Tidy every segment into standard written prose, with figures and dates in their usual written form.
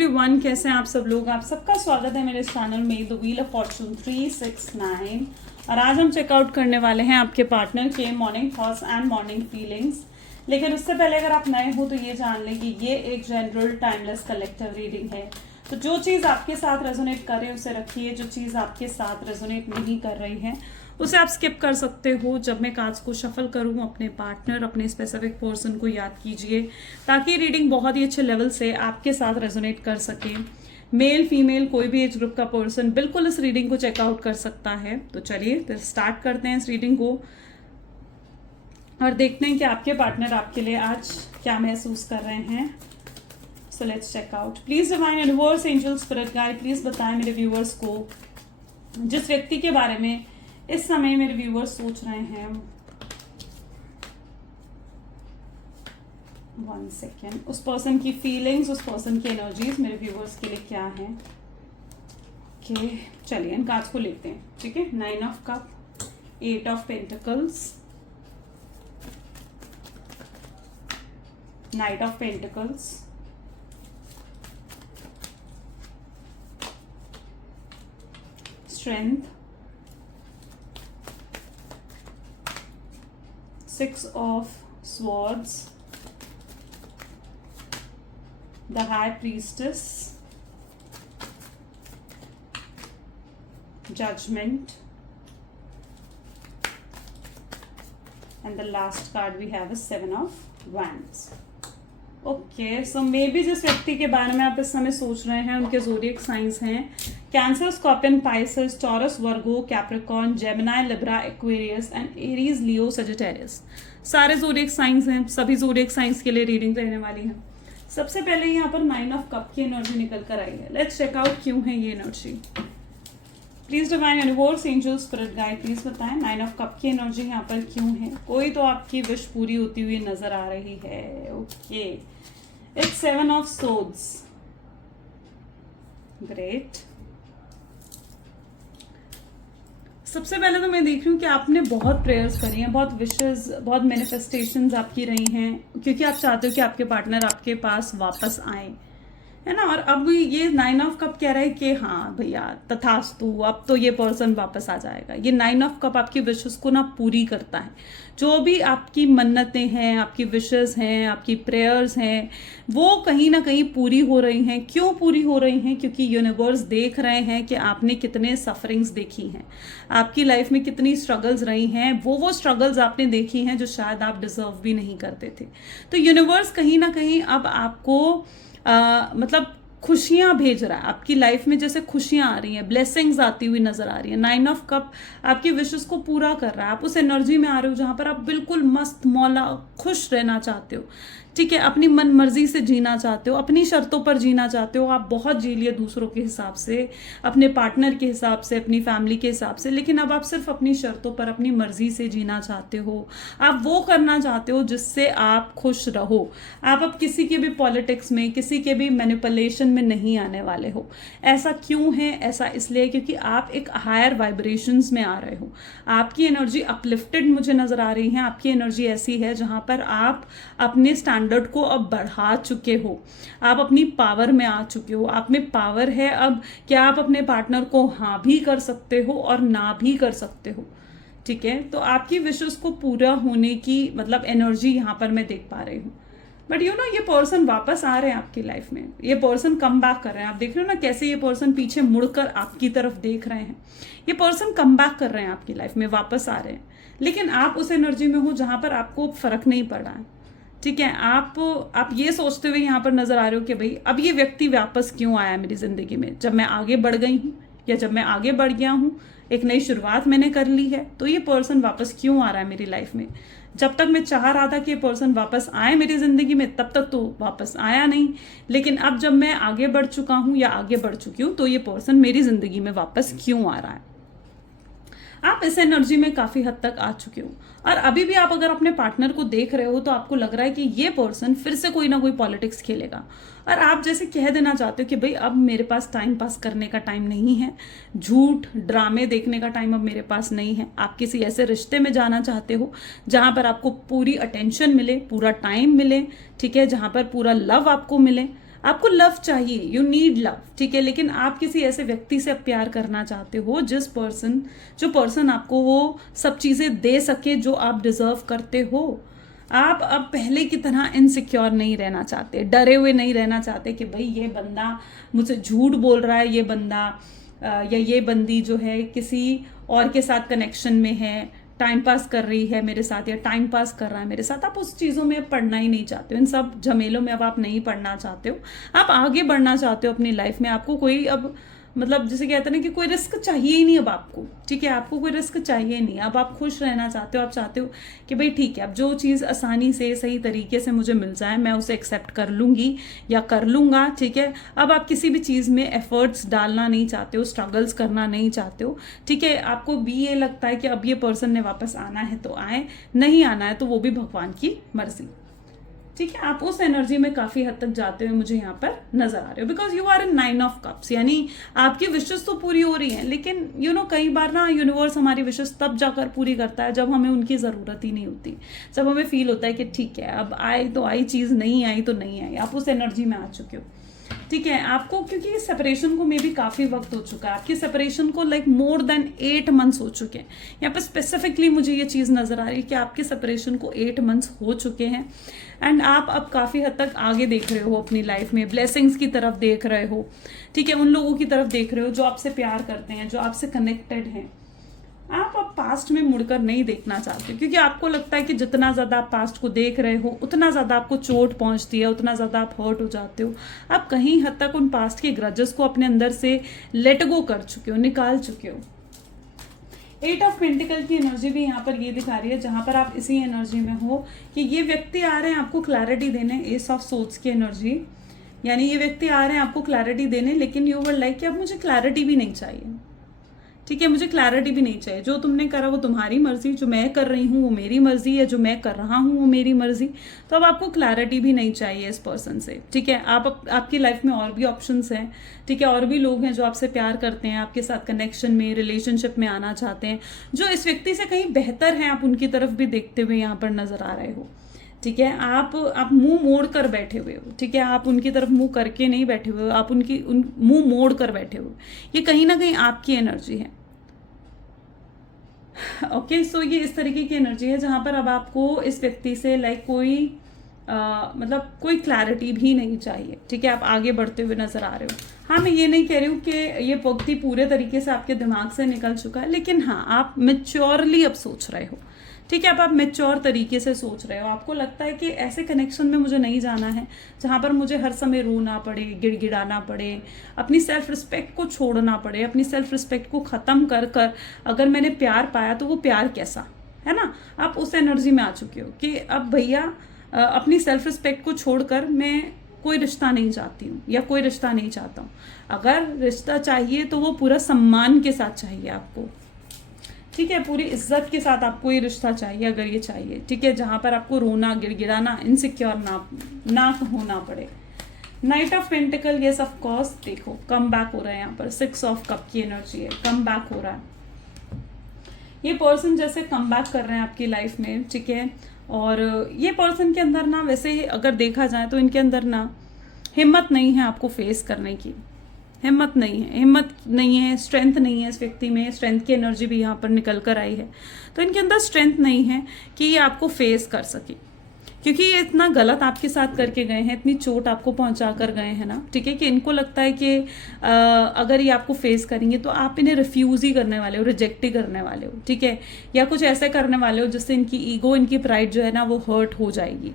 Everyone, कैसे हैं आप सब लोग। आप सबका स्वागत है मेरे चैनल में द व्हील ऑफ फॉर्चून 369। और आज हम चेकआउट करने वाले हैं आपके पार्टनर के morning thoughts and morning feelings. लेकिन उससे पहले अगर आप नए हो तो ये जान लें कि ये एक जनरल टाइमलेस कलेक्टिव रीडिंग है। तो जो चीज़ आपके साथ रेजोनेट कर रहे हैं उसे रखिए, जो चीज़ आपके साथ रेजोनेट नहीं कर रही है उसे आप स्किप कर सकते हो। जब मैं कार्ड्स को शफल करूं, अपने पार्टनर, अपने स्पेसिफिक पर्सन को याद कीजिए ताकि रीडिंग बहुत ही अच्छे लेवल से आपके साथ रेजोनेट कर सके। मेल फीमेल कोई भी एज ग्रुप का पर्सन बिल्कुल इस रीडिंग को चेकआउट कर सकता है। तो चलिए फिर स्टार्ट करते हैं इस रीडिंग को और देखते हैं कि आपके पार्टनर आपके लिए आज क्या महसूस कर रहे हैं। So let's check out. Please divine universe, angel, spirit guide, please बताएं मेरे व्यूअर्स को जिस व्यक्ति के बारे में इस समय मेरे व्यूअर्स सोच रहे हैं। 1 सेकेंड। उस पर्सन की फीलिंग्स, उस पर्सन की एनर्जीज मेरे व्यूअर्स के लिए क्या है। ओके चलिए इन कार्ड्स को लेते हैं। ठीक है, 9 of cup, 8 of pentacles, night of pentacles, strength, 6 of swords, the high priestess, judgment, and the last card we have is 7 of wands. Okay so may be जिस व्यक्ति के बारे में आप इस समय सोच रहे हैं उनके ज़ोडिएक साइंस हैं cancer, scorpion, Pisces, taurus, Virgo, Capricorn, Gemini, Libra, Aquarius and Aries, Leo, Sagittarius. सारे ज़ोडिएक साइंस हैं। सभी ज़ोडिएक साइंस के लिए रीडिंग रहने वाली है। सबसे पहले यहाँ पर 9 ऑफ कप की एनर्जी निकल कर आई है। लेट्स चेक आउट क्यों है ये energy. Please divine universe, angel, spirit guide, please बताएं 9 ऑफ कप की एनर्जी यहाँ पर क्यों है। कोई तो आपकी विश पूरी होती हुई नजर आ रही है। Okay, it's 7 of swords. Great. सबसे पहले तो मैं देख रही हूँ कि आपने बहुत प्रेयर्स करी हैं, बहुत विशेस, बहुत मैनिफेस्टेशंस आपकी रही हैं, क्योंकि आप चाहते हो कि आपके पार्टनर आपके पास वापस आए, है ना। और अब ये 9 ऑफ कप कह रहा है कि हाँ भैया तथास्तु, अब तो ये पर्सन वापस आ जाएगा। ये 9 ऑफ कप आपकी विशेस को ना पूरी करता है। जो भी आपकी मन्नतें हैं, आपकी विशेस हैं, आपकी प्रेयर्स हैं, वो कहीं ना कहीं पूरी हो रही हैं। क्यों पूरी हो रही हैं? क्योंकि यूनिवर्स देख रहे हैं कि आपने कितने सफरिंग्स देखी हैं, आपकी लाइफ में कितनी स्ट्रगल्स रही हैं। वो स्ट्रगल्स आपने देखी हैं जो शायद आप डिजर्व भी नहीं करते थे। तो यूनिवर्स कहीं ना कहीं अब आपको मतलब खुशियां भेज रहा है आपकी लाइफ में। जैसे खुशियां आ रही हैं, ब्लेसिंग्स आती हुई नजर आ रही है। 9 ऑफ कप आपकी विशेस को पूरा कर रहा है। आप उस एनर्जी में आ रहे हो जहां पर आप बिल्कुल मस्त मौला खुश रहना चाहते हो। ठीक है, अपनी मन मर्जी से जीना चाहते हो, अपनी शर्तों पर जीना चाहते हो। आप बहुत जी लिए दूसरों के हिसाब से, अपने पार्टनर के हिसाब से, अपनी फैमिली के हिसाब से, लेकिन अब आप सिर्फ अपनी शर्तों पर, अपनी मर्जी से जीना चाहते हो। आप वो करना चाहते हो जिससे आप खुश रहो। आप अब किसी के भी पॉलिटिक्स में, किसी के भी मैनिपुलेशन में नहीं आने वाले हो। ऐसा क्यों है? ऐसा इसलिए क्योंकि आप एक हायर वाइब्रेशंस में आ रहे हो। आपकी एनर्जी अपलिफ्टेड मुझे नजर आ रही है। आपकी एनर्जी ऐसी है जहां पर आप अपने स्टैंडर्ड को अब बढ़ा चुके हो। आप अपनी पावर में आ चुके हो। आप में पावर है अब कि आप अपने पार्टनर को हाँ भी कर सकते हो और ना भी कर सकते हो। ठीक है, तो आपकी विशेस को पूरा होने की मतलब एनर्जी यहाँ पर मैं देख पा रही हूँ। बट यू नो ये पर्सन वापस आ रहे हैं आपकी लाइफ में। ये पर्सन कम बैक कर रहे हैं। आप देख रहे हो ना कैसे ये पर्सन पीछे मुड़कर आपकी तरफ देख रहे हैं। ये पर्सन कम बैक कर रहे हैं आपकी लाइफ में, वापस आ रहे हैं। लेकिन आप उस एनर्जी में हो जहां पर आपको फर्क नहीं पड़ रहा है। ठीक है, आप ये सोचते हुए यहाँ पर नजर आ रहे हो कि भाई अब ये व्यक्ति वापस क्यों आया मेरी जिंदगी में, जब मैं आगे बढ़ गई हूँ या जब मैं आगे बढ़ गया हूँ, एक नई शुरुआत मैंने कर ली है, तो ये पर्सन वापस क्यों आ रहा है मेरी लाइफ में। जब तक मैं चाह रहा था कि ये पर्सन वापस आए मेरी जिंदगी में, तब तक तो वापस आया नहीं। लेकिन अब जब मैं आगे बढ़ चुका हूँ या आगे बढ़ चुकी हूँ, तो ये पर्सन मेरी जिंदगी में वापस क्यों आ रहा है। आप इस एनर्जी में काफी हद तक आ चुके हो। और अभी भी आप अगर अपने पार्टनर को देख रहे हो तो आपको लग रहा है कि ये पर्सन फिर से कोई ना कोई पॉलिटिक्स खेलेगा। और आप जैसे कह देना चाहते हो कि भाई अब मेरे पास टाइम पास करने का टाइम नहीं है, झूठ ड्रामे देखने का टाइम अब मेरे पास नहीं है। आप किसी ऐसे रिश्ते में जाना चाहते हो जहां पर आपको पूरी अटेंशन मिले, पूरा टाइम मिले, ठीक है, जहां पर पूरा लव आपको मिले। आपको लव चाहिए, यू नीड लव, ठीक है, लेकिन आप किसी ऐसे व्यक्ति से प्यार करना चाहते हो जो पर्सन आपको वो सब चीजें दे सके जो आप डिजर्व करते हो। आप अब पहले की तरह इनसिक्योर नहीं रहना चाहते, डरे हुए नहीं रहना चाहते कि भाई ये बंदा मुझसे झूठ बोल रहा है, ये बंदा या ये बंदी जो है किसी और के साथ कनेक्शन में है, टाइम पास कर रही है मेरे साथ या टाइम पास कर रहा है मेरे साथ। आप उस चीज़ों में अब पढ़ना ही नहीं चाहते हो, इन सब झमेलों में अब आप नहीं पढ़ना चाहते हो। आप आगे बढ़ना चाहते हो अपनी लाइफ में। आपको कोई अब मतलब जिसे कहते हैं ना कि कोई रिस्क चाहिए ही नहीं अब आपको, ठीक है, आपको कोई रिस्क चाहिए नहीं। अब आप खुश रहना चाहते हो। आप चाहते हो कि भाई ठीक है, अब जो चीज़ आसानी से सही तरीके से मुझे मिल जाए मैं उसे एक्सेप्ट कर लूँगी या कर लूँगा, ठीक है। अब आप किसी भी चीज़ में एफर्ट्स डालना नहीं चाहते हो, स्ट्रगल्स करना नहीं चाहते हो, ठीक है। आपको भी ये लगता है कि अब ये पर्सन ने वापस आना है तो आए, नहीं आना है तो वो भी भगवान की मर्जी, ठीक है। आप उस एनर्जी में काफी हद तक जाते हुए मुझे यहाँ पर नजर आ रहे हो, because you are in 9 of cups, यानी आपकी विशेष तो पूरी हो रही हैं, लेकिन कई बार ना यूनिवर्स हमारी विशेष तब जाकर पूरी करता है जब हमें उनकी जरूरत ही नहीं होती, जब हमें फील होता है कि ठीक है अब आई तो आई चीज, नहीं आई तो नहीं आई। आप उस एनर्जी में आ चुके हो, ठीक है। आपको क्योंकि सेपरेशन को मे भी काफी वक्त हो चुका है, आपकी सेपरेशन को लाइक मोर देन 8 मंथ्स हो चुके हैं। यहाँ पर स्पेसिफिकली मुझे ये चीज नजर आ रही है कि आपके सेपरेशन को 8 मंथ्स हो चुके हैं एंड आप अब काफी हद तक आगे देख रहे हो अपनी लाइफ में, ब्लेसिंग्स की तरफ देख रहे हो, ठीक है। उन लोगों की तरफ देख रहे हो जो आपसे प्यार करते हैं, जो आपसे कनेक्टेड हैं। आप अब पास्ट में मुड़कर नहीं देखना चाहते, क्योंकि आपको लगता है कि जितना ज़्यादा आप पास्ट को देख रहे हो उतना ज़्यादा आपको चोट पहुंचती है, उतना ज़्यादा आप हर्ट हो जाते हो। आप कहीं हद तक उन पास्ट के ग्रजेस को अपने अंदर से लेट गो कर चुके हो, निकाल चुके हो। 8 ऑफ पेंटिकल की एनर्जी भी यहाँ पर ये दिखा रही है, जहां पर आप इसी एनर्जी में हो कि ये व्यक्ति आ रहे हैं आपको क्लैरिटी देने। एस ऑफ सोर्ड्स की एनर्जी, यानी ये व्यक्ति आ रहे हैं आपको क्लैरिटी देने, लेकिन यू वर लाइक कि अब मुझे क्लैरिटी भी नहीं चाहिए, ठीक है, मुझे क्लैरिटी भी नहीं चाहिए। जो तुमने करा वो तुम्हारी मर्जी, जो मैं कर रही हूँ वो मेरी मर्जी है, जो मैं कर रहा हूँ वो मेरी मर्जी। तो अब आपको क्लैरिटी भी नहीं चाहिए इस पर्सन से, ठीक है। आपकी लाइफ में और भी ऑप्शंस हैं, ठीक है, और भी लोग हैं जो आपसे प्यार करते हैं, आपके साथ कनेक्शन में, रिलेशनशिप में आना चाहते हैं, जो इस व्यक्ति से कहीं बेहतर हैं। आप उनकी तरफ भी देखते हुए यहाँ पर नजर आ रहे हो, ठीक है। आप मुंह मोड़ कर बैठे हुए हो, ठीक है, आप उनकी तरफ मुंह करके नहीं बैठे हुए हो, आप मुंह मोड़ कर बैठे हो। ये कहीं ना कहीं आपकी एनर्जी है, ओके। सो ये इस तरीके की एनर्जी है जहां पर अब आपको इस व्यक्ति से लाइक मतलब कोई क्लैरिटी भी नहीं चाहिए, ठीक है। आप आगे बढ़ते हुए नजर आ रहे हो। हाँ, मैं ये नहीं कह रही हूँ कि ये व्यक्ति पूरे तरीके से आपके दिमाग से निकल चुका है, लेकिन हाँ आप मेच्योरली अब सोच रहे हो, ठीक है। अब आप मेच्योर तरीके से सोच रहे हो। आपको लगता है कि ऐसे कनेक्शन में मुझे नहीं जाना है जहां पर मुझे हर समय रोना पड़े, गिड़गिड़ाना पड़े, अपनी सेल्फ रिस्पेक्ट को छोड़ना पड़े, अपनी सेल्फ रिस्पेक्ट को खत्म कर कर अगर मैंने प्यार पाया तो वो प्यार कैसा है ना। आप उस एनर्जी में आ चुके हो कि अब भैया अपनी सेल्फ रिस्पेक्ट को छोड़कर मैं कोई रिश्ता नहीं चाहती हूँ या कोई रिश्ता नहीं चाहता हूँ। अगर रिश्ता चाहिए तो वो पूरा सम्मान के साथ चाहिए आपको, ठीक है, पूरी इज्जत के साथ आपको ये रिश्ता चाहिए अगर ये चाहिए, ठीक है, जहां पर आपको रोना, गिड़गिड़ाना, इनसिक्योर ना होना पड़े। Night of pentacle, yes of course, देखो कम बैक हो रहा है यहाँ पर। 6 ऑफ कप की एनर्जी है, कम बैक हो रहा है। ये पर्सन जैसे कम बैक कर रहे हैं आपकी लाइफ में, ठीक है। और ये पर्सन के अंदर ना, वैसे अगर देखा जाए तो इनके अंदर ना हिम्मत नहीं है आपको फेस करने की, हिम्मत नहीं है, स्ट्रेंथ नहीं है इस व्यक्ति में। स्ट्रेंथ की एनर्जी भी यहाँ पर निकल कर आई है, तो इनके अंदर स्ट्रेंथ नहीं है कि ये आपको फेस कर सके, क्योंकि ये इतना गलत आपके साथ करके गए हैं, इतनी चोट आपको पहुंचा कर गए हैं ना, ठीक है, कि इनको लगता है कि अगर ये आपको फेस करेंगे तो आप इन्हें रिफ्यूज ही करने वाले हो, रिजेक्ट ही करने वाले हो, ठीक है, या कुछ ऐसे करने वाले हो जिससे इनकी ईगो, इनकी प्राइड जो है ना वो हर्ट हो जाएगी,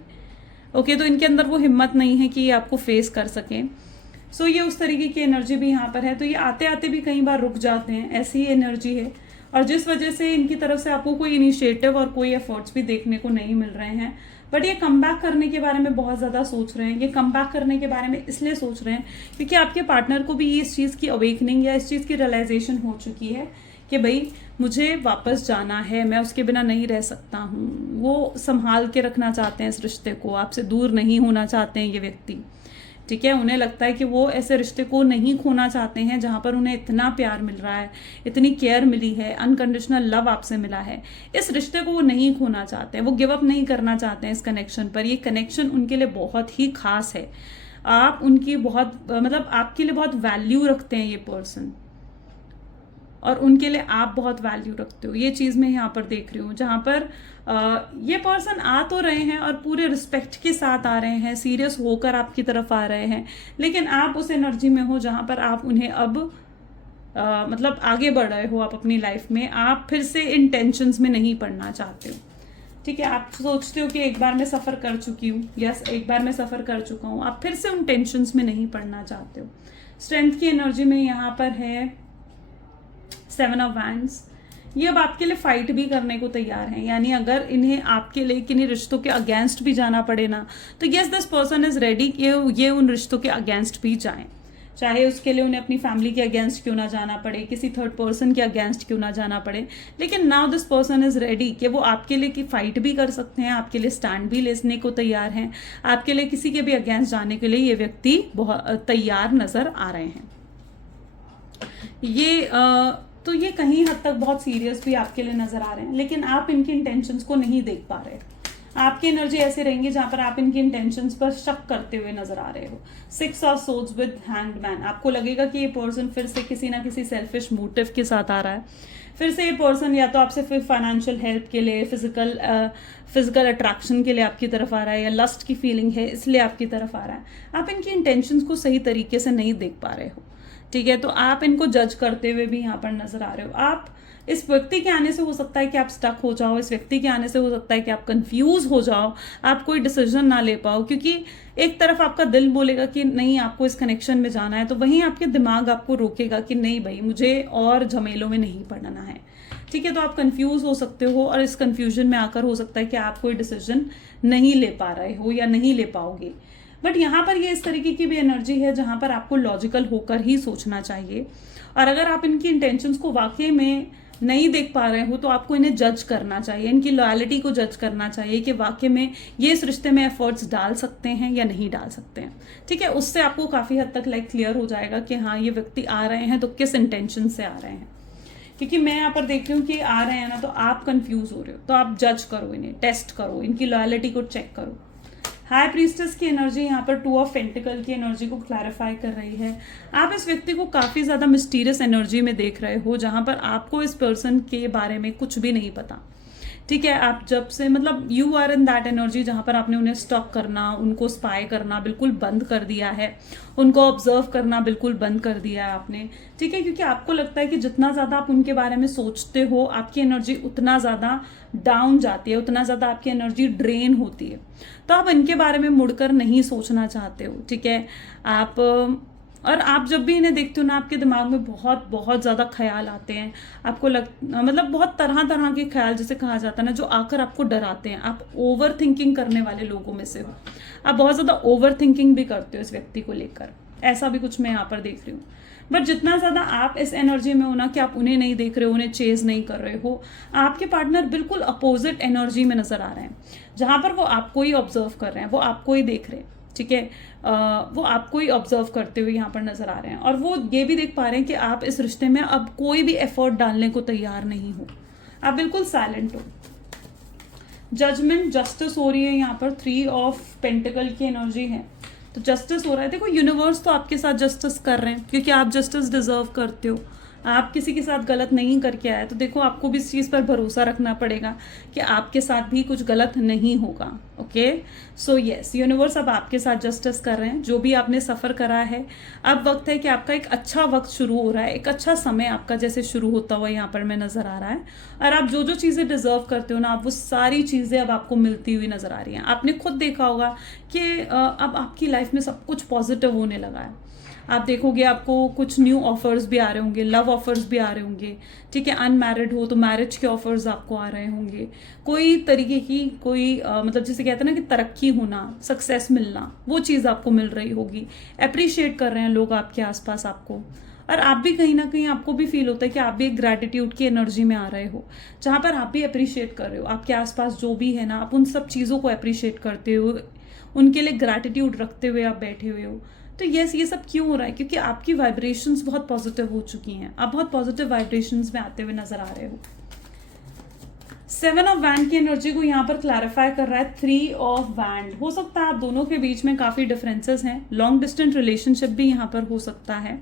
ओके। तो इनके अंदर वो हिम्मत नहीं है कि ये आपको फेस कर सकें। सो ये उस तरीके की एनर्जी भी यहाँ पर है। तो ये आते आते भी कई बार रुक जाते हैं, ऐसी ही एनर्जी है। और जिस वजह से इनकी तरफ से आपको कोई इनिशिएटिव और कोई एफर्ट्स भी देखने को नहीं मिल रहे हैं, बट ये कम बैक करने के बारे में बहुत ज़्यादा सोच रहे हैं। ये कम बैक करने के बारे में इसलिए सोच रहे हैं क्योंकि आपके पार्टनर को भी इस चीज़ की अवेकनिंग या इस चीज़ की रियलाइजेशन हो चुकी है कि भाई मुझे वापस जाना है, मैं उसके बिना नहीं रह सकता हूँ। वो संभाल के रखना चाहते हैं इस रिश्ते को, आपसे दूर नहीं होना चाहते हैं ये व्यक्ति, ठीक है। उन्हें लगता है कि वो ऐसे रिश्ते को नहीं खोना चाहते हैं जहां पर उन्हें इतना प्यार मिल रहा है, इतनी केयर मिली है, अनकंडीशनल लव आपसे मिला है। इस रिश्ते को वो नहीं खोना चाहते हैं, वो गिव अप नहीं करना चाहते हैं इस कनेक्शन पर। ये कनेक्शन उनके लिए बहुत ही खास है, आप उनकी बहुत मतलब आपके लिए बहुत वैल्यू रखते हैं ये पर्सन, और उनके लिए आप बहुत वैल्यू रखते हो। ये चीज़ मैं यहाँ पर देख रही हूँ, जहाँ पर ये पर्सन आ तो रहे हैं और पूरे रिस्पेक्ट के साथ आ रहे हैं, सीरियस होकर आपकी तरफ आ रहे हैं, लेकिन आप उस एनर्जी में हो जहाँ पर आप उन्हें अब मतलब आगे बढ़ रहे हो आप अपनी लाइफ में, आप फिर से इन टेंशन्स में नहीं पड़ना चाहते हो। ठीक है, आप सोचते हो कि एक बार मैं सफ़र कर चुकी हूँ, यस एक बार मैं सफ़र कर चुका हूँ, आप फिर से उन टेंशन्स में नहीं पड़ना चाहते हो। स्ट्रेंथ की एनर्जी में यहाँ पर है 7 ऑफ वैंड्स। ये अब आपके लिए फाइट भी करने को तैयार हैं, यानी अगर इन्हें आपके लिए किन्हीं रिश्तों के अगेंस्ट भी जाना पड़े ना, तो yes this person is ready कि ये उन रिश्तों के अगेंस्ट भी जाएं, चाहे उसके लिए उन्हें अपनी फैमिली के अगेंस्ट क्यों ना जाना पड़े, किसी थर्ड पर्सन के अगेंस्ट क्यों ना जाना पड़े, लेकिन now this person is ready कि वो आपके लिए की फाइट भी कर सकते हैं, आपके लिए स्टैंड भी लेने को तैयार हैं, आपके लिए किसी के भी अगेंस्ट जाने के लिए ये व्यक्ति बहुत तैयार नजर आ रहे हैं। ये तो ये कहीं हद तक बहुत सीरियस भी आपके लिए नजर आ रहे हैं, लेकिन आप इनकी इंटेंशंस को नहीं देख पा रहे। आपकी एनर्जी ऐसे रहेंगी जहां पर आप इनकी इंटेंशंस पर शक करते हुए नजर आ रहे हो। 6 of swords with hanged man, आपको लगेगा कि ये पर्सन फिर से किसी ना किसी सेल्फिश मोटिव के साथ आ रहा है, फिर से ये पर्सन या तो आपसे फिर फाइनेंशियल हेल्प के लिए, फिजिकल अट्रैक्शन के लिए आपकी तरफ आ रहा है, या लस्ट की फीलिंग है इसलिए आपकी तरफ आ रहा है। आप इनकी इंटेंशंस को सही तरीके से नहीं देख पा रहे हो। ठीक है, तो आप इनको जज करते हुए भी यहाँ पर नजर आ रहे हो। आप इस व्यक्ति के आने से हो सकता है कि आप स्टक हो जाओ, इस व्यक्ति के आने से हो सकता है कि आप कंफ्यूज हो जाओ, आप कोई डिसीजन ना ले पाओ, क्योंकि एक तरफ आपका दिल बोलेगा कि नहीं आपको इस कनेक्शन में जाना है, तो वहीं आपके दिमाग आपको रोकेगा कि नहीं भाई मुझे और झमेलों में नहीं पड़ना है। ठीक है, तो आप कंफ्यूज हो सकते हो, और इस कंफ्यूजन में आकर हो सकता है कि आप कोई डिसीजन नहीं ले पा रहे हो या नहीं ले पाओगे। बट यहाँ पर ये इस तरीके की भी एनर्जी है जहां पर आपको लॉजिकल होकर ही सोचना चाहिए, और अगर आप इनकी इंटेंशंस को वाकई में नहीं देख पा रहे हो तो आपको इन्हें जज करना चाहिए, इनकी लॉयलिटी को जज करना चाहिए कि वाकई में ये इस रिश्ते में एफर्ट्स डाल सकते हैं या नहीं डाल सकते हैं। ठीक है, उससे आपको काफी हद तक क्लियर हो जाएगा कि हाँ ये व्यक्ति आ रहे हैं तो किस इंटेंशन से आ रहे हैं। क्योंकि मैं यहाँ पर देख रही हूँ कि आ रहे हैं ना, तो आप कंफ्यूज हो रहे हो, तो आप जज करो, इन्हें टेस्ट करो, इनकी लॉयलिटी को चेक करो। हाई प्रीस्टेस की एनर्जी यहाँ पर 2 ऑफ पेंटिकल की एनर्जी को क्लैरिफाई कर रही है। आप इस व्यक्ति को काफी ज्यादा मिस्टीरियस एनर्जी में देख रहे हो, जहां पर आपको इस पर्सन के बारे में कुछ भी नहीं पता। ठीक है, आप जब से मतलब you are in that energy जहां पर आपने उन्हें स्टॉक करना, उनको स्पाई करना बिल्कुल बंद कर दिया है, उनको ऑब्जर्व करना बिल्कुल बंद कर दिया है आपने। ठीक है, क्योंकि आपको लगता है कि जितना ज्यादा आप उनके बारे में सोचते हो आपकी एनर्जी उतना ज्यादा डाउन जाती है, उतना ज्यादा आपकी एनर्जी ड्रेन होती है, तो आप इनके बारे में मुड़कर नहीं सोचना चाहते हो। ठीक है, और आप जब भी इन्हें देखते हो ना, आपके दिमाग में बहुत बहुत ज़्यादा ख्याल आते हैं, आपको मतलब बहुत तरह तरह के ख्याल, जैसे कहा जाता है ना, जो आकर आपको डराते हैं। आप ओवर थिंकिंग करने वाले लोगों में से हो, आप बहुत ज़्यादा ओवर थिंकिंग भी करते हो इस व्यक्ति को लेकर, ऐसा भी कुछ मैं यहाँ पर देख रही हूँ। बट जितना ज़्यादा आप इस एनर्जी में हो ना कि आप उन्हें नहीं देख रहे हो, उन्हें चेज नहीं कर रहे हो, आपके पार्टनर बिल्कुल अपोजिट एनर्जी में नजर आ रहे हैं, जहां पर वो आपको ही ऑब्जर्व कर रहे हैं, वो आपको ही देख रहे हैं। ठीक है, वो आपको ही ऑब्जर्व करते हुए यहाँ पर नजर आ रहे हैं, और वो ये भी देख पा रहे हैं कि आप इस रिश्ते में अब कोई भी एफर्ट डालने को तैयार नहीं हो, आप बिल्कुल साइलेंट हो। जजमेंट, जस्टिस हो रही है यहाँ पर, 3 ऑफ पेंटिकल की एनर्जी है, तो जस्टिस हो रहा है। देखो यूनिवर्स तो आपके साथ जस्टिस कर रहे हैं, क्योंकि आप जस्टिस डिजर्व करते हो, आप किसी के साथ गलत नहीं करके आए, तो देखो आपको भी इस चीज़ पर भरोसा रखना पड़ेगा कि आपके साथ भी कुछ गलत नहीं होगा। ओके, सो यस, यूनिवर्स अब आपके साथ जस्टिस कर रहे हैं। जो भी आपने सफ़र करा है, अब वक्त है कि आपका एक अच्छा वक्त शुरू हो रहा है, एक अच्छा समय आपका जैसे शुरू होता हुआ यहाँ पर मैं नज़र आ रहा है, और आप जो जो चीज़ें डिजर्व करते हो ना, आप वो सारी चीज़ें अब आपको मिलती हुई नज़र आ रही हैं। आपने खुद देखा होगा कि अब आपकी लाइफ में सब कुछ पॉजिटिव होने लगा है। आप देखोगे आपको कुछ न्यू ऑफर्स भी आ रहे होंगे, लव ऑफर्स भी आ रहे होंगे। ठीक है, अनमैरिड हो तो मैरिज के ऑफर्स आपको आ रहे होंगे, कोई तरीके की कोई मतलब जिसे कहते हैं ना कि तरक्की होना, सक्सेस मिलना, वो चीज़ आपको मिल रही होगी। अप्रिशिएट कर रहे हैं लोग आपके आसपास आपको, और आप भी कहीं ना कहीं आपको भी फील होता है कि आप भी एक ग्रैटिट्यूड की एनर्जी में आ रहे हो, जहाँ पर आप भी अप्रिशिएट कर रहे हो आपके आसपास जो भी है ना, आप उन सब चीज़ों को अप्रिशिएट करते हो, उनके लिए ग्रैटिट्यूड रखते हुए आप बैठे हुए हो। तो यस, ये सब क्यों हो रहा है? क्योंकि आपकी वाइब्रेशंस बहुत पॉजिटिव हो चुकी हैं, आप बहुत पॉजिटिव वाइब्रेशंस में आते हुए नजर आ रहे हो। 7 ऑफ वैंड की एनर्जी को यहाँ पर क्लैरिफाई कर रहा है 3 ऑफ वैंड। हो सकता है आप दोनों के बीच में काफ़ी डिफरेंसेस हैं, लॉन्ग डिस्टेंस रिलेशनशिप भी यहाँ पर हो सकता है।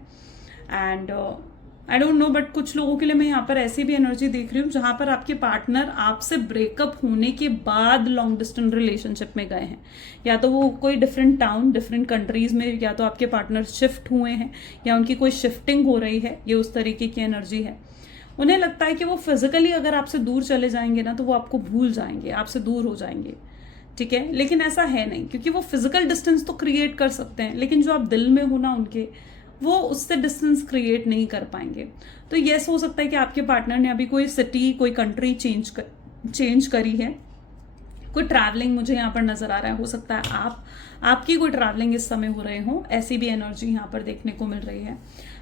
And I don't know, but कुछ लोगों के लिए मैं यहाँ पर ऐसी भी एनर्जी देख रही हूँ जहाँ पर आपके पार्टनर आपसे ब्रेकअप होने के बाद लॉन्ग डिस्टेंस रिलेशनशिप में गए हैं, या तो वो कोई डिफरेंट टाउन, डिफरेंट कंट्रीज में, या तो आपके पार्टनर शिफ्ट हुए हैं, या उनकी कोई शिफ्टिंग हो रही है, ये उस तरीके की एनर्जी है। उन्हें लगता है कि वो फिजिकली अगर आपसे दूर चले जाएंगे ना तो वो आपको भूल जाएंगे, आपसे दूर हो जाएंगे, ठीक है, लेकिन ऐसा है नहीं, क्योंकि वो फिजिकल डिस्टेंस तो क्रिएट कर सकते हैं, लेकिन जो आप दिल में हो ना उनके, वो उससे डिस्टेंस क्रिएट नहीं कर पाएंगे। तो यस, हो सकता है कि आपके पार्टनर ने अभी कोई सिटी, कोई कंट्री चेंज करी है, कोई ट्रैवलिंग मुझे यहाँ पर नजर आ रहा है। हो सकता है आपकी कोई ट्रैवलिंग इस समय हो रहे हो, ऐसी भी एनर्जी यहाँ पर देखने को मिल रही है।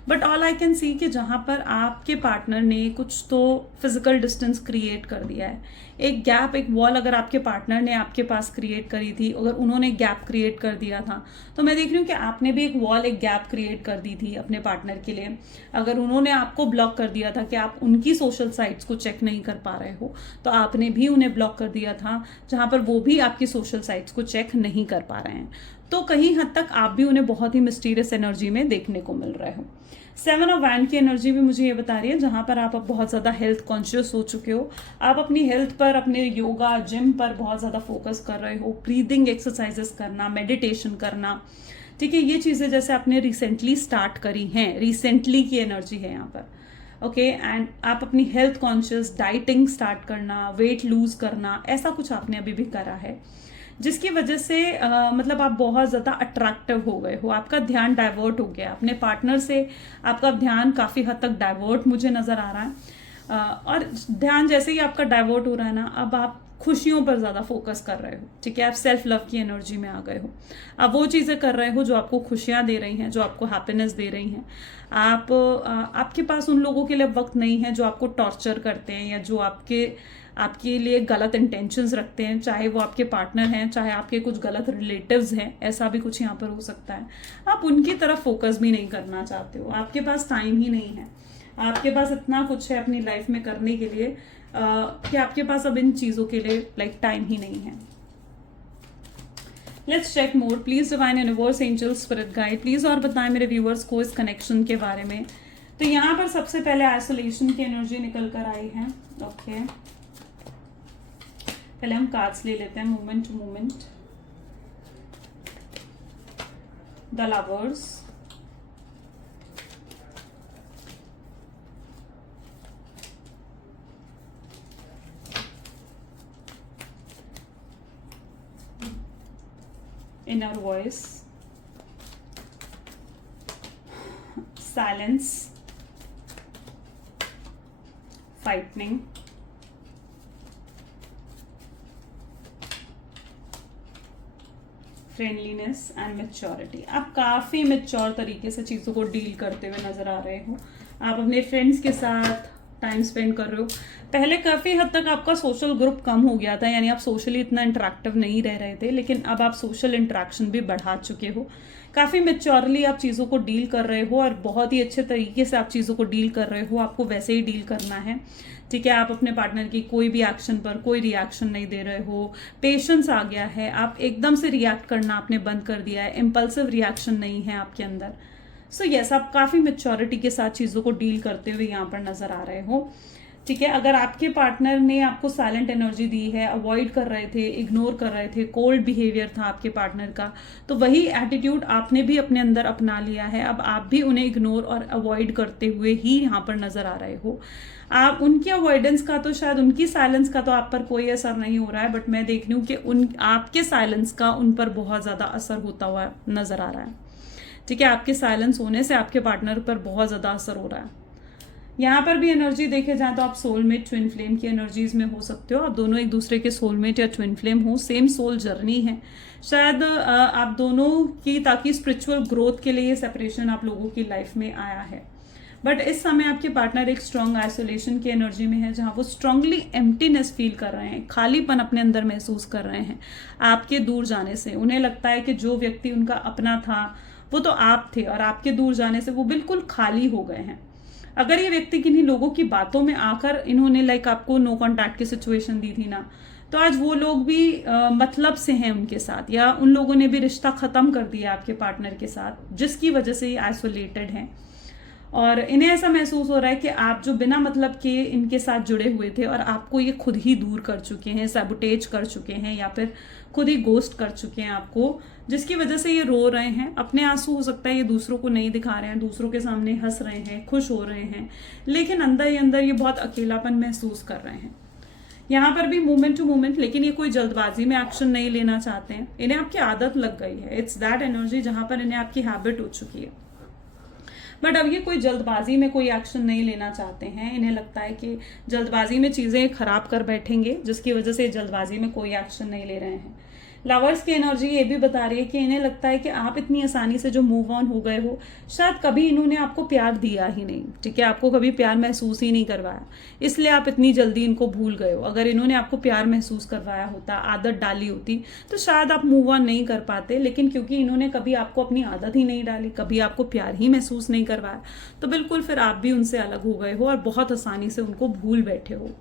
But all I can see कि जहाँ पर आपके पार्टनर ने कुछ तो फिजिकल डिस्टेंस क्रिएट कर दिया है, एक गैप, एक वॉल अगर आपके पार्टनर ने आपके पास क्रिएट करी थी, अगर उन्होंने गैप क्रिएट कर दिया था, तो मैं देख रही हूँ कि आपने भी एक वॉल, एक गैप क्रिएट कर दी थी अपने पार्टनर के लिए। अगर उन्होंने आपको ब्लॉक कर दिया था कि आप उनकी सोशल साइट्स को चेक नहीं कर पा रहे हो, तो आपने भी उन्हें ब्लॉक कर दिया था, जहाँ पर वो भी आपकी सोशल साइट्स को चेक नहीं कर पा रहे हैं। तो कहीं हद तक आप भी उन्हें बहुत ही मिस्टीरियस एनर्जी में देखने को मिल रहे हो। 7 ऑफ वैंड की एनर्जी भी मुझे ये बता रही है जहाँ पर आप अब बहुत ज़्यादा हेल्थ कॉन्शियस हो चुके हो, आप अपनी हेल्थ पर, अपने योगा, जिम पर बहुत ज़्यादा फोकस कर रहे हो, ब्रीदिंग एक्सरसाइजेस करना, मेडिटेशन करना, ठीक है, ये चीज़ें जैसे आपने रिसेंटली स्टार्ट करी हैं, रिसेंटली की एनर्जी है यहाँ पर, ओके। एंड आप अपनी हेल्थ कॉन्शियस, डाइटिंग स्टार्ट करना, वेट लूज करना, ऐसा कुछ आपने अभी भी करा है, जिसकी वजह से मतलब आप बहुत ज़्यादा अट्रैक्टिव हो गए हो, आपका ध्यान डाइवर्ट हो गया अपने पार्टनर से, आपका ध्यान काफ़ी हद तक डाइवर्ट मुझे नज़र आ रहा है। और ध्यान जैसे ही आपका डाइवर्ट हो रहा है ना, अब आप खुशियों पर ज़्यादा फोकस कर रहे हो, ठीक है, आप सेल्फ लव की एनर्जी में आ गए हो, आप वो चीज़ें कर रहे हो जो आपको खुशियाँ दे रही हैं, जो आपको हैप्पीनेस दे रही हैं। आपके पास उन लोगों के लिए वक्त नहीं है जो आपको टॉर्चर करते हैं, या जो आपके लिए गलत इंटेंशंस रखते हैं, चाहे वो आपके पार्टनर हैं, चाहे आपके कुछ गलत रिलेटिव्स हैं, ऐसा भी कुछ यहाँ पर हो सकता है। आप उनकी तरफ फोकस भी नहीं करना चाहते हो, आपके पास टाइम ही नहीं है, आपके पास इतना कुछ है अपनी लाइफ में करने के लिए कि आपके पास अब इन चीज़ों के लिए टाइम ही नहीं है। Let's check more, please divine universe, angel, spirit guide, please और बताएं मेरे व्यूअर्स को इस कनेक्शन के बारे में। तो यहाँ पर सबसे पहले आइसोलेशन की एनर्जी निकल कर आई है, ओके। पहले हम कार्ड्स ले लेते हैं, moment to moment. The lovers, inner voice, silence, frightening, friendliness and maturity. आप काफ़ी मैच्योर तरीके से चीज़ों को डील करते हुए नज़र आ रहे हो, आप अपने फ्रेंड्स के साथ टाइम स्पेंड कर रहे हो। पहले काफ़ी हद तक आपका सोशल ग्रुप कम हो गया था, यानी आप सोशली इतना इंटरेक्टिव नहीं रह रहे थे, लेकिन अब आप सोशल इंटरेक्शन भी बढ़ा चुके हो, काफ़ी मैच्योरली आप चीज़ों को डील कर रहे हो, और बहुत ही अच्छे तरीके से आप चीज़ों को डील कर रहे हो, आपको वैसे ही डील करना है, ठीक है। आप अपने पार्टनर की कोई भी एक्शन पर कोई रिएक्शन नहीं दे रहे हो, पेशेंस आ गया है, आप एकदम से रिएक्ट करना आपने बंद कर दिया है, इम्पल्सिव रिएक्शन नहीं है आपके अंदर। सो यस, आप काफ़ी मैच्योरिटी के साथ चीज़ों को डील करते हुए यहाँ पर नज़र आ रहे हो, ठीक है। अगर आपके पार्टनर ने आपको साइलेंट एनर्जी दी है, अवॉइड कर रहे थे, इग्नोर कर रहे थे, कोल्ड बिहेवियर था आपके पार्टनर का, तो वही एटीट्यूड आपने भी अपने अंदर अपना लिया है। अब आप भी उन्हें इग्नोर और अवॉइड करते हुए ही यहाँ पर नज़र आ रहे हो। आप उनकी अवॉइडेंस का तो शायद, उनकी साइलेंस का तो आप पर कोई असर नहीं हो रहा है, बट मैं देख रही हूँ कि आपके साइलेंस का उन पर बहुत ज़्यादा असर होता हुआ नज़र आ रहा है, ठीक है। आपके साइलेंस होने से आपके पार्टनर पर बहुत ज़्यादा असर हो रहा है। यहाँ पर भी एनर्जी देखे जाए तो आप सोलमेट, ट्विन फ्लेम की एनर्जीज में हो सकते हो, आप दोनों एक दूसरे के सोलमेट या ट्विन फ्लेम हो, सेम सोल जर्नी है शायद आप दोनों की, ताकि स्पिरिचुअल ग्रोथ के लिए ये सेपरेशन आप लोगों की लाइफ में आया है। बट इस समय आपके पार्टनर एक स्ट्रॉन्ग आइसोलेशन की एनर्जी में है, जहाँ वो स्ट्रांगली एम्प्टीनेस फील कर रहे हैं, खालीपन अपने अंदर महसूस कर रहे हैं आपके दूर जाने से। उन्हें लगता है कि जो व्यक्ति उनका अपना था वो तो आप थे, और आपके दूर जाने से वो बिल्कुल खाली हो गए हैं। अगर ये व्यक्ति किन्हीं लोगों की बातों में आकर इन्होंने लाइक आपको नो कॉन्टैक्ट की सिचुएशन दी थी ना, तो आज वो लोग भी मतलब से हैं उनके साथ, या उन लोगों ने भी रिश्ता खत्म कर दिया आपके पार्टनर के साथ, जिसकी वजह से ये आइसोलेटेड हैं। और इन्हें ऐसा महसूस हो रहा है कि आप जो बिना मतलब के इनके साथ जुड़े हुए थे और आपको ये खुद ही दूर कर चुके हैं, सैबोटेज कर चुके हैं, या फिर खुद ही गोस्ट कर चुके हैं आपको, जिसकी वजह से ये रो रहे हैं। अपने आंसू हो सकता है ये दूसरों को नहीं दिखा रहे हैं, दूसरों के सामने हंस रहे हैं, खुश हो रहे हैं, लेकिन अंदर ही अंदर ये बहुत अकेलापन महसूस कर रहे हैं। यहाँ पर भी मूवमेंट टू मूवमेंट, लेकिन ये कोई जल्दबाजी में एक्शन नहीं लेना चाहते हैं। इन्हें आपकी आदत लग गई है, इट्स दैट एनर्जी जहां पर इन्हें आपकी हैबिट हो चुकी है। बट अब ये कोई जल्दबाजी में कोई एक्शन नहीं लेना चाहते हैं। इन्हें लगता है कि जल्दबाजी में चीज़ें खराब कर बैठेंगे, जिसकी वजह से जल्दबाजी में कोई एक्शन नहीं ले रहे हैं। लवर्स की एनर्जी ये भी बता रही है कि इन्हें लगता है कि आप इतनी आसानी से जो मूव ऑन हो गए हो, शायद कभी इन्होंने आपको प्यार दिया ही नहीं, ठीक है, आपको कभी प्यार महसूस ही नहीं करवाया, इसलिए आप इतनी जल्दी इनको भूल गए हो। अगर इन्होंने आपको प्यार महसूस करवाया होता, आदत डाली होती, तो शायद आप मूव ऑन नहीं कर पाते, लेकिन क्योंकि इन्होंने कभी आपको अपनी आदत ही नहीं डाली, कभी आपको प्यार ही महसूस नहीं करवाया, तो बिल्कुल फिर आप भी उनसे अलग हो गए हो और बहुत आसानी से उनको भूल बैठे हो।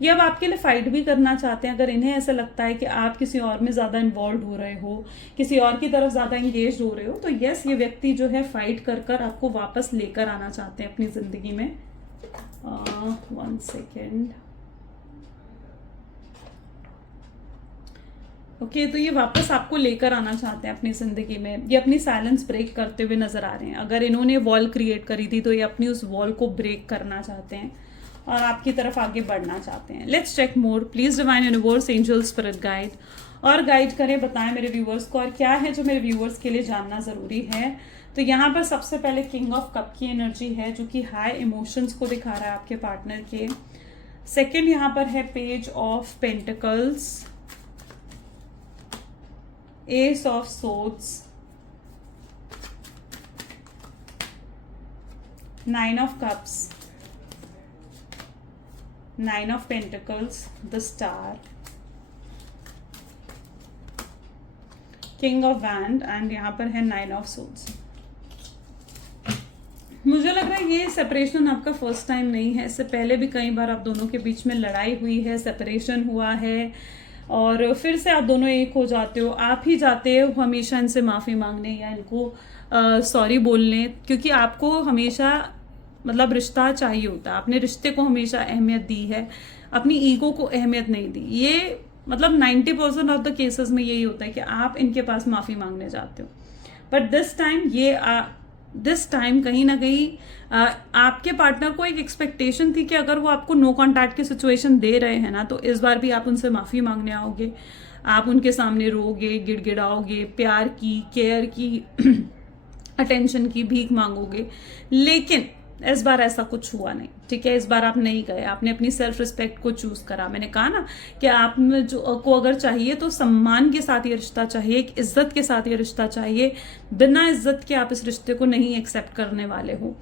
ये अब आपके लिए फाइट भी करना चाहते हैं। अगर इन्हें ऐसा लगता है कि आप किसी और में ज़्यादा इन्वॉल्व हो रहे हो, किसी और की तरफ ज़्यादा इंगेज हो रहे हो, तो यस, ये व्यक्ति जो है फाइट कर कर आपको वापस लेकर आना चाहते हैं अपनी ज़िंदगी में। 1 सेकेंड। ओके, तो ये वापस आपको लेकर आना चाहते हैं अपनी ज़िंदगी में। ये अपनी साइलेंस ब्रेक करते हुए नज़र आ रहे हैं। अगर इन्होंने वॉल क्रिएट करी थी, तो ये अपनी उस वॉल को ब्रेक करना चाहते हैं और आपकी तरफ आगे बढ़ना चाहते हैं। Let's check more. Please divine universe, angel, spirit guide और गाइड करें, बताएं मेरे व्यूवर्स को और क्या है जो मेरे व्यूवर्स के लिए जानना ज़रूरी है। तो यहाँ पर सबसे पहले किंग ऑफ कप की एनर्जी है, जो कि हाई इमोशंस को दिखा रहा है आपके पार्टनर के। सेकेंड यहाँ पर है page of pentacles, S of swords, 9 of cups, 9 of Pentacles, the Star, King of Wand and यहाँ पर है 9 of Swords। मुझे लग रहा है ये सेपरेशन आपका फर्स्ट टाइम नहीं है। इससे पहले भी कई बार आप दोनों के बीच में लड़ाई हुई है, सेपरेशन हुआ है और फिर से आप दोनों एक हो जाते हो। आप ही जाते हो हमेशा इनसे माफ़ी मांगने या इनको सॉरी बोलने, क्योंकि आपको हमेशा मतलब रिश्ता चाहिए होता है। आपने रिश्ते को हमेशा अहमियत दी है, अपनी ईगो को अहमियत नहीं दी। ये मतलब 90% ऑफ द केसेस में यही होता है कि आप इनके पास माफ़ी मांगने जाते हो। बट दिस टाइम कहीं ना कहीं आपके पार्टनर को एक एक्सपेक्टेशन थी कि अगर वो आपको नो कॉन्टैक्ट की सिचुएशन दे रहे हैं ना, तो इस बार भी आप उनसे माफ़ी मांगने आओगे, आप उनके सामने रोगे, गिड़गिड़ाओगे, प्यार की, केयर की, अटेंशन की भीख मांगोगे। लेकिन इस बार ऐसा कुछ हुआ नहीं, ठीक है। इस बार आप नहीं गए, आपने अपनी सेल्फ रिस्पेक्ट को चूज करा। मैंने कहा ना कि आप जो को अगर चाहिए तो सम्मान के साथ ये रिश्ता चाहिए, एक इज्जत के साथ ये रिश्ता चाहिए। बिना इज्जत के आप इस रिश्ते को नहीं एक्सेप्ट करने वाले हो।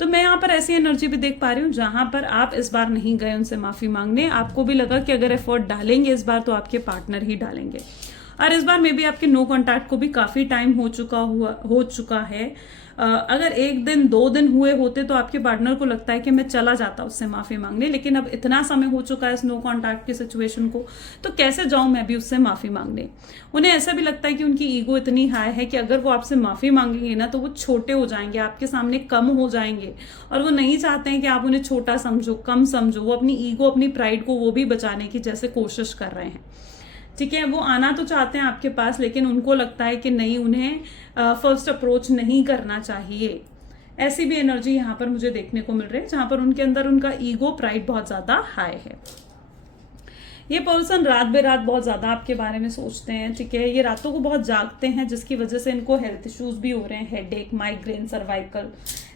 तो मैं यहाँ पर ऐसी एनर्जी भी देख पा रही हूँ जहां पर आप इस बार नहीं गए उनसे माफी मांगने। आपको भी लगा कि अगर एफर्ट डालेंगे इस बार तो आपके पार्टनर ही डालेंगे। और इस बार मे बी आपके नो कॉन्टैक्ट को भी काफी टाइम हो चुका है। अगर 1 दिन 2 दिन हुए होते तो आपके पार्टनर को लगता है कि मैं चला जाता उससे माफी मांगने, लेकिन अब इतना समय हो चुका है इस नो कॉन्टैक्ट की सिचुएशन को, तो कैसे जाऊं मैं भी उससे माफी मांगने। उन्हें ऐसा भी लगता है कि उनकी ईगो इतनी हाई है कि अगर वो आपसे माफी मांगेंगे ना तो वो छोटे हो जाएंगे, आपके सामने कम हो जाएंगे, और वो नहीं चाहते हैं कि आप उन्हें छोटा समझो, कम समझो। वो अपनी ईगो, अपनी प्राइड को वो भी बचाने की जैसे कोशिश कर रहे हैं, ठीक है। वो आना तो चाहते हैं आपके पास, लेकिन उनको लगता है कि नहीं, उन्हें फर्स्ट अप्रोच नहीं करना चाहिए। ऐसी भी एनर्जी यहाँ पर मुझे देखने को मिल रही है जहां पर उनके अंदर उनका ईगो, प्राइड बहुत ज्यादा हाई है। ये पर्सन रात बेरात बहुत ज्यादा आपके बारे में सोचते हैं, ठीक है। ये रातों को बहुत जागते हैं, जिसकी वजह से इनको हेल्थ इश्यूज भी हो रहे हैं, हेडेक, माइग्रेन, सर्वाइकल,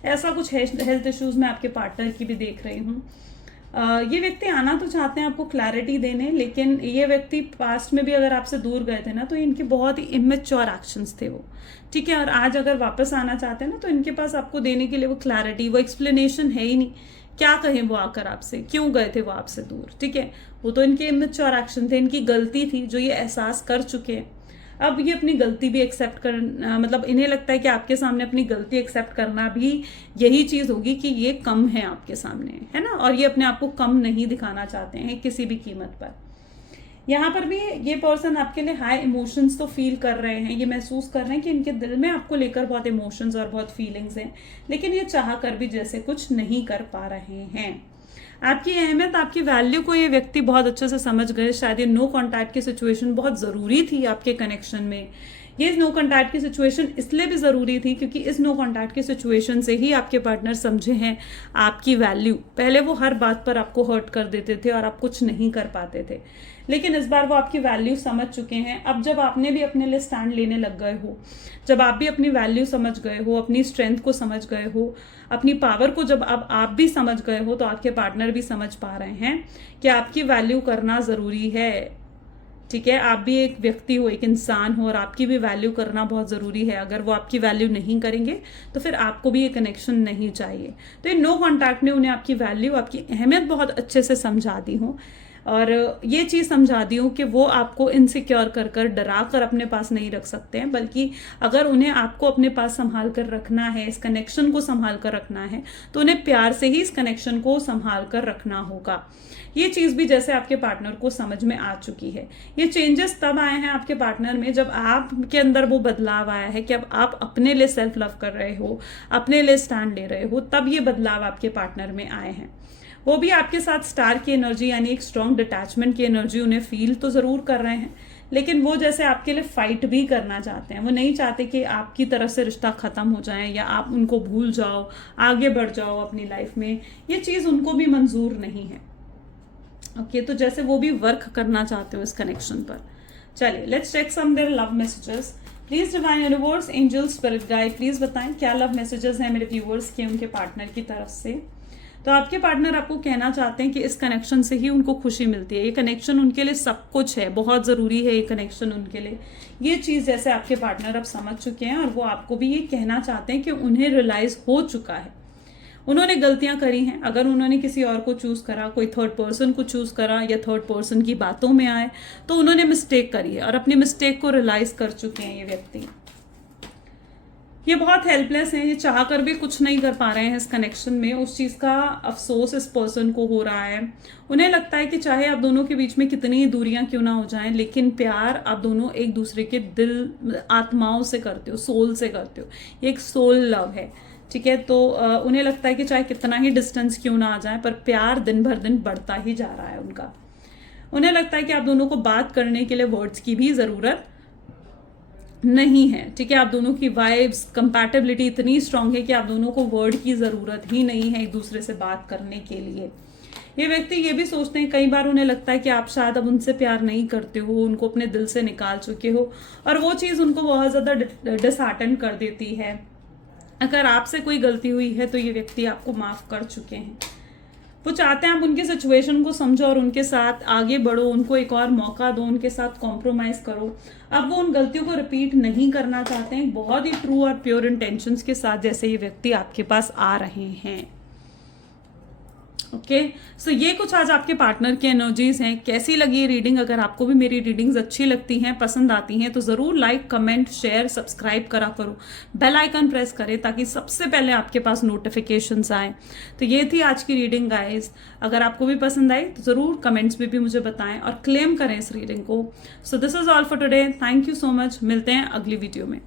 ऐसा कुछ हेल्थ इश्यूज मैं आपके पार्टनर की भी देख रही हूँ। ये व्यक्ति आना तो चाहते हैं आपको क्लैरिटी देने, लेकिन ये व्यक्ति पास्ट में भी अगर आपसे दूर गए थे ना तो इनके बहुत ही इमेच्योर एक्शंस थे वो, ठीक है। और आज अगर वापस आना चाहते हैं ना तो इनके पास आपको देने के लिए वो क्लैरिटी, वो एक्सप्लेनेशन है ही नहीं। क्या कहें वो आकर आपसे, क्यों गए थे वो आपसे दूर, ठीक है। वो तो इनके इमेच्योर एक्शन थे, इनकी गलती थी जो ये एहसास कर चुके हैं। अब ये अपनी गलती भी एक्सेप्ट कर मतलब इन्हें लगता है कि आपके सामने अपनी गलती एक्सेप्ट करना भी यही चीज़ होगी कि ये कम है आपके सामने, है ना, और ये अपने आप को कम नहीं दिखाना चाहते हैं किसी भी कीमत पर। यहाँ पर भी ये पर्सन आपके लिए हाई इमोशंस तो फील कर रहे हैं, ये महसूस कर रहे हैं कि इनके दिल में आपको लेकर बहुत इमोशंस और बहुत फीलिंग्स हैं, लेकिन ये चाह कर भी जैसे कुछ नहीं कर पा रहे हैं। आपकी अहमियत, आपकी वैल्यू को ये व्यक्ति बहुत अच्छे से समझ गए। शायद ये नो कॉन्टैक्ट की सिचुएशन बहुत ज़रूरी थी आपके कनेक्शन में। ये नो कॉन्टैक्ट की सिचुएशन इसलिए भी ज़रूरी थी क्योंकि इस नो कॉन्टैक्ट की सिचुएशन से ही आपके पार्टनर समझे हैं आपकी वैल्यू। पहले वो हर बात पर आपको हर्ट कर देते थे और आप कुछ नहीं कर पाते थे, लेकिन इस बार वो आपकी वैल्यू समझ चुके हैं। अब जब आपने भी अपने लिए स्टैंड लेने लग गए हो, जब आप भी अपनी वैल्यू समझ गए हो, अपनी स्ट्रेंथ को समझ गए हो, अपनी पावर को जब अब आप भी समझ गए हो, तो आपके पार्टनर भी समझ पा रहे हैं कि आपकी वैल्यू करना ज़रूरी है। ठीक है, आप भी एक व्यक्ति हो, एक इंसान हो, और आपकी भी वैल्यू करना बहुत ज़रूरी है। अगर वो आपकी वैल्यू नहीं करेंगे तो फिर आपको भी ये कनेक्शन नहीं चाहिए। तो ये नो कॉन्टैक्ट ने उन्हें आपकी वैल्यू, आपकी अहमियत बहुत अच्छे से समझा दी हो, और ये चीज़ समझा दी हूँ कि वो आपको इनसिक्योर कर कर डरा कर अपने पास नहीं रख सकते हैं, बल्कि अगर उन्हें आपको अपने पास संभाल कर रखना है, इस कनेक्शन को संभाल कर रखना है, तो उन्हें प्यार से ही इस कनेक्शन को संभाल कर रखना होगा। ये चीज़ भी जैसे आपके पार्टनर को समझ में आ चुकी है। ये चेंजेस तब आए हैं आपके पार्टनर में जब आपके अंदर वो बदलाव आया है कि अब आप अपने लिए सेल्फ लव कर रहे हो, अपने लिए स्टैंड ले रहे हो, तब ये बदलाव आपके पार्टनर में आए हैं। वो भी आपके साथ स्टार की एनर्जी यानी एक स्ट्रॉन्ग डिटैचमेंट की एनर्जी उन्हें फील तो ज़रूर कर रहे हैं, लेकिन वो जैसे आपके लिए फाइट भी करना चाहते हैं। वो नहीं चाहते कि आपकी तरफ से रिश्ता ख़त्म हो जाए या आप उनको भूल जाओ, आगे बढ़ जाओ अपनी लाइफ में। ये चीज़ उनको भी मंजूर नहीं है। ओके, तो जैसे वो भी वर्क करना चाहते हो इस कनेक्शन पर। चलिए, let's check some their love messages. Please divine universe, angel, spirit guide, please बताएं क्या लव मैसेजेस हैं मेरे व्यूअर्स के उनके पार्टनर की तरफ से। तो आपके पार्टनर आपको कहना चाहते हैं कि इस कनेक्शन से ही उनको खुशी मिलती है। ये कनेक्शन उनके लिए सब कुछ है, बहुत ज़रूरी है ये कनेक्शन उनके लिए। ये चीज़ जैसे आपके पार्टनर अब समझ चुके हैं, और वो आपको भी ये कहना चाहते हैं कि उन्हें रियलाइज हो चुका है, उन्होंने गलतियां करी हैं। अगर उन्होंने किसी और को चूज़ करा, कोई थर्ड पर्सन को चूज़ करा या थर्ड पर्सन की बातों में आए, तो उन्होंने मिस्टेक करी है और अपनी मिस्टेक को रियलाइज कर चुके हैं ये व्यक्ति। ये बहुत हेल्पलेस हैं, ये चाह कर भी कुछ नहीं कर पा रहे हैं इस कनेक्शन में। उस चीज़ का अफसोस इस पर्सन को हो रहा है। उन्हें लगता है कि चाहे आप दोनों के बीच में कितनी दूरियां क्यों ना हो जाएं, लेकिन प्यार आप दोनों एक दूसरे के दिल, आत्माओं से करते हो, सोल से करते हो। ये एक सोल लव है, ठीक है। तो उन्हें लगता है कि चाहे कितना ही डिस्टेंस क्यों ना आ जाए, पर प्यार दिन भर दिन बढ़ता ही जा रहा है उनका। उन्हें लगता है कि आप दोनों को बात करने के लिए वर्ड्स की भी ज़रूरत नहीं है, ठीक है। आप दोनों की वाइब्स, कंपैटिबिलिटी इतनी स्ट्रांग है कि आप दोनों को वर्ड की ज़रूरत ही नहीं है एक दूसरे से बात करने के लिए। ये व्यक्ति ये भी सोचते हैं, कई बार उन्हें लगता है कि आप शायद अब उनसे प्यार नहीं करते हो, उनको अपने दिल से निकाल चुके हो, और वो चीज़ उनको बहुत ज़्यादा डिसहार्टन कर देती है। अगर आपसे कोई गलती हुई है तो ये व्यक्ति आपको माफ़ कर चुके हैं। वो चाहते हैं आप उनके सिचुएशन को समझो और उनके साथ आगे बढ़ो, उनको एक और मौका दो, उनके साथ कॉम्प्रोमाइज़ करो। अब वो उन गलतियों को रिपीट नहीं करना चाहते हैं। बहुत ही ट्रू और प्योर इंटेंशंस के साथ जैसे ये व्यक्ति आपके पास आ रहे हैं। ओके, सो ये कुछ आज आपके पार्टनर की एनर्जीज हैं। कैसी लगी रीडिंग? अगर आपको भी मेरी रीडिंग्स अच्छी लगती हैं, पसंद आती हैं, तो ज़रूर लाइक, कमेंट, शेयर, सब्सक्राइब करा करो, बेल आइकन प्रेस करें ताकि सबसे पहले आपके पास नोटिफिकेशंस आएँ। तो ये थी आज की रीडिंग गाइस। अगर आपको भी पसंद आई तो ज़रूर कमेंट्स में भी मुझे बताएं और क्लेम करें इस रीडिंग को। So this is all for today. Thank you so much. मिलते हैं अगली वीडियो में।